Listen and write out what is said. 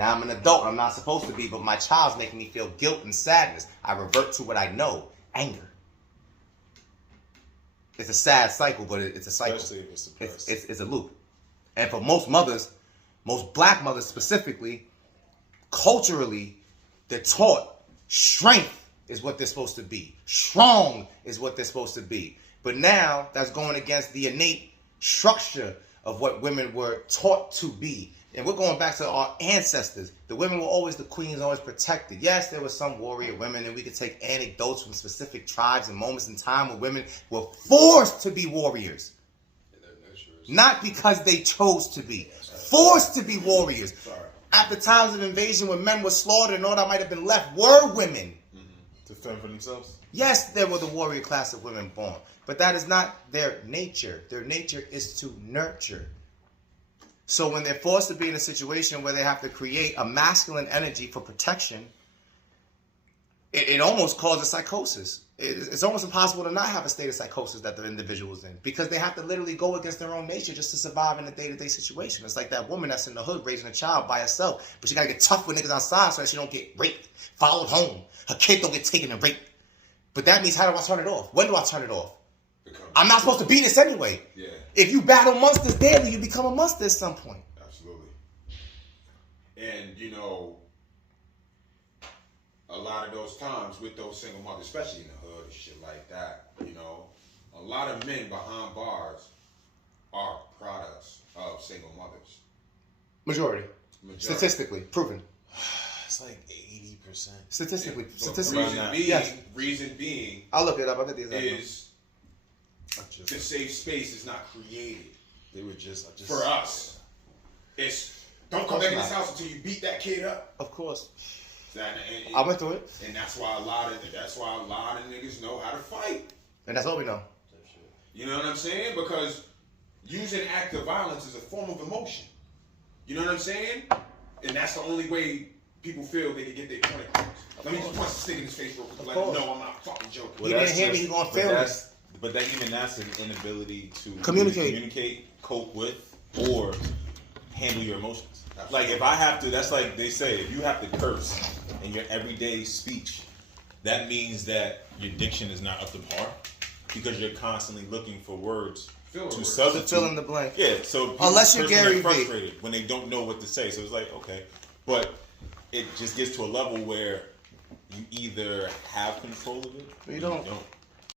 Now I'm an adult. I'm not supposed to be, but my child's making me feel guilt and sadness. I revert to what I know, anger. It's a sad cycle, but it's a cycle. It's a loop. And for most mothers, most black mothers specifically, culturally, they're taught strength is what they're supposed to be. Strong is what they're supposed to be. But now that's going against the innate structure of what women were taught to be. And we're going back to our ancestors. The women were always the queens, always protected. Yes, there were some warrior women, and we could take anecdotes from specific tribes and moments in time where women were forced to be warriors. Not because they chose to be. Forced to be warriors. At the times of invasion when men were slaughtered and all that might have been left were women. To fend for themselves? Yes, there were the warrior class of women born. But that is not their nature. Their nature is to nurture. So when they're forced to be in a situation where they have to create a masculine energy for protection, it almost causes psychosis. It's almost impossible to not have a state of psychosis that the individual's in, because they have to literally go against their own nature just to survive in a day-to-day situation. It's like that woman that's in the hood raising a child by herself, but she gotta get tough with niggas outside so that she don't get raped, followed home, her kid don't get taken and raped. But that means, how do I turn it off? When do I turn it off? I'm not supposed to be this anyway. Yeah. If you battle monsters daily, you become a monster at some point. Absolutely. And, you know, a lot of those times with those single mothers, especially in the hood and shit like that, you know, a lot of men behind bars are products of single mothers. Majority. Statistically, proven. It's like 80%. Statistically. Yeah. Statistically. Reason being, I'll look it up. I'll get the exact number. The safe space is not created. They were just for us. It's don't come back in this house until you beat that kid up. Of course. And I went through it. And that's why a lot of niggas know how to fight. And that's all we know. You know what I'm saying? Because using active violence is a form of emotion. You know what I'm saying? And that's the only way people feel they can get their point across. Let me just punch the stick in his face real quick. Let him know I'm not fucking joking. He didn't hear me, he's gonna fail me. But even that's an inability to communicate, cope with, or handle your emotions. Like if I have to, that's like they say, if you have to curse in your everyday speech, that means that your diction is not up to par, because you're constantly looking for words to substitute. To fill in the blank. Yeah, so unless you're Gary frustrated when they don't know what to say. So it's like, okay, but it just gets to a level where you either have control of it, or you don't.